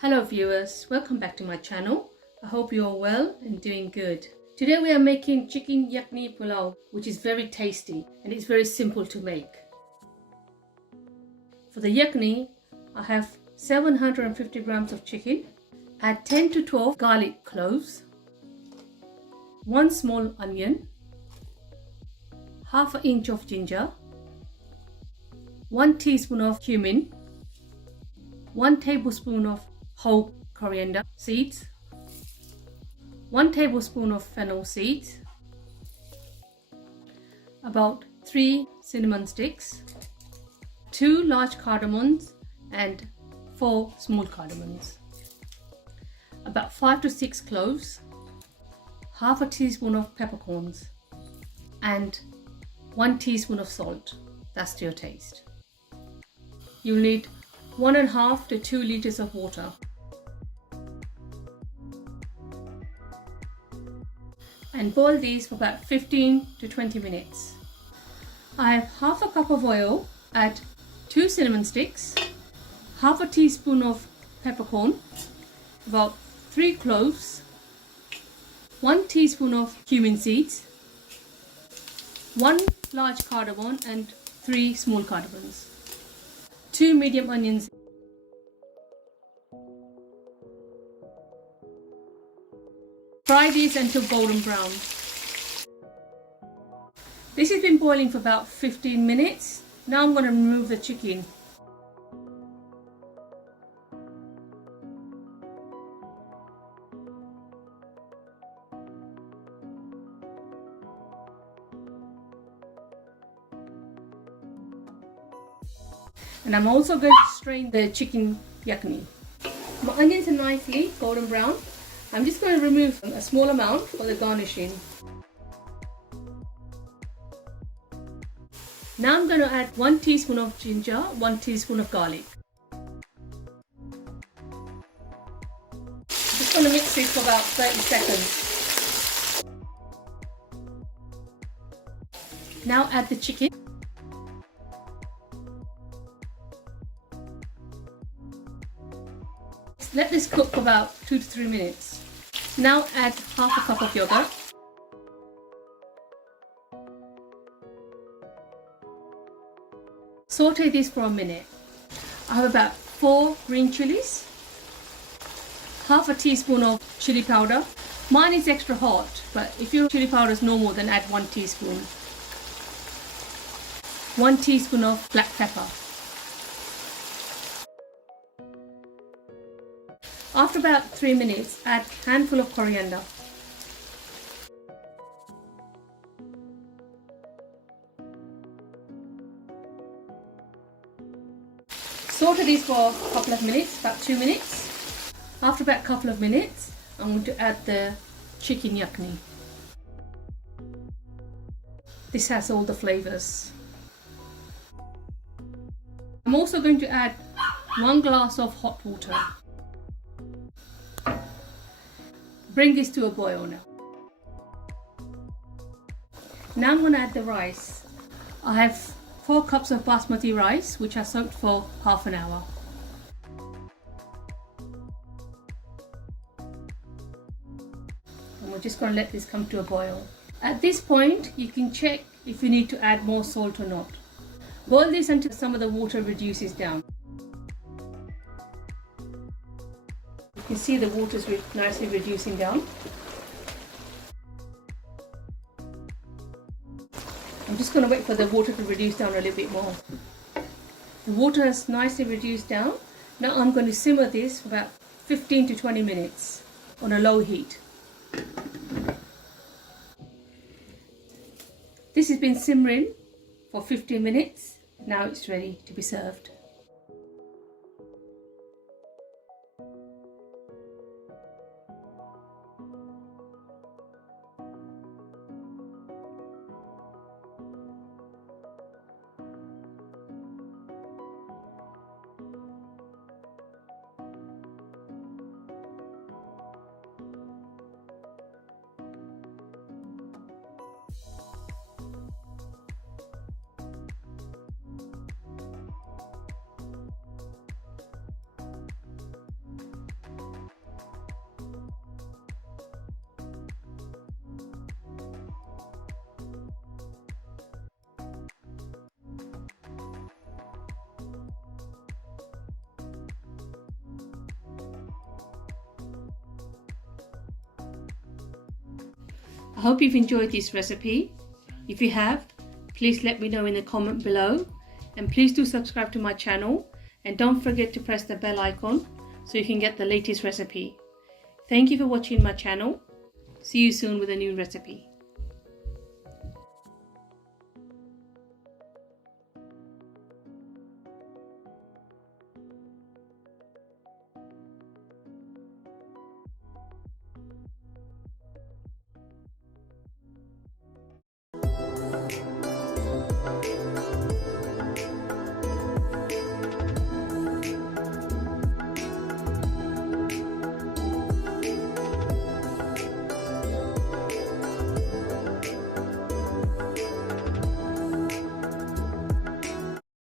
Hello viewers, welcome back to my channel. I hope you are well and doing good. Today we are making chicken yakhni pulao, which is very tasty and it's very simple to make. For the yakhni, I have 750 grams of chicken. Add 10 to 12 garlic cloves, 1 small onion, half an inch of ginger, 1 teaspoon of cumin, 1 tablespoon of whole coriander seeds, 1 tablespoon of fennel seeds, about 3 cinnamon sticks, 2 large cardamoms and 4 small cardamoms, about 5 to 6 cloves, half a teaspoon of peppercorns and 1 teaspoon of salt. That's to your taste. You'll need 1.5 to 2 liters of water. And boil these for about 15 to 20 minutes. I have half a cup of oil, add 2 cinnamon sticks, half a teaspoon of peppercorn, about 3 cloves, 1 teaspoon of cumin seeds, 1 large cardamom and 3 small cardamoms, 2 medium onions. Fry these until golden brown. This has been boiling for about 15 minutes. Now I'm going to remove the chicken. And I'm also going to strain the chicken yakhni. My onions are nicely golden brown. I'm just going to remove a small amount for the garnishing. Now I'm going to add 1 teaspoon of ginger, 1 teaspoon of garlic. Just going to mix this for about 30 seconds. Now add the chicken. Let this cook for about 2 to 3 minutes. Now add half a cup of yogurt. Saute this for a minute. I have about 4 green chilies, half a teaspoon of chili powder. Mine is extra hot, but if your chili powder is normal, then add 1 teaspoon. 1 teaspoon of black pepper. After about 3 minutes, add a handful of coriander. Saute these for a couple of minutes, about 2 minutes. After about a couple of minutes, I'm going to add the chicken yakhni. This has all the flavors. I'm also going to add 1 glass of hot water. Bring this to a boil now. Now I'm going to add the rice. I have 4 cups of basmati rice, which I soaked for half an hour. And we're just going to let this come to a boil. At this point, you can check if you need to add more salt or not. Boil this until some of the water reduces down. You can see the water is nicely reducing down. I'm just going to wait for the water to reduce down a little bit more. The water has nicely reduced down. Now I'm going to simmer this for about 15 to 20 minutes on a low heat. This has been simmering for 15 minutes. Now it's ready to be served. I hope you've enjoyed this recipe. If you have, please let me know in the comment below, and please do subscribe to my channel, and don't forget to press the bell icon so you can get the latest recipe. Thank you for watching my channel. See you soon with a new recipe.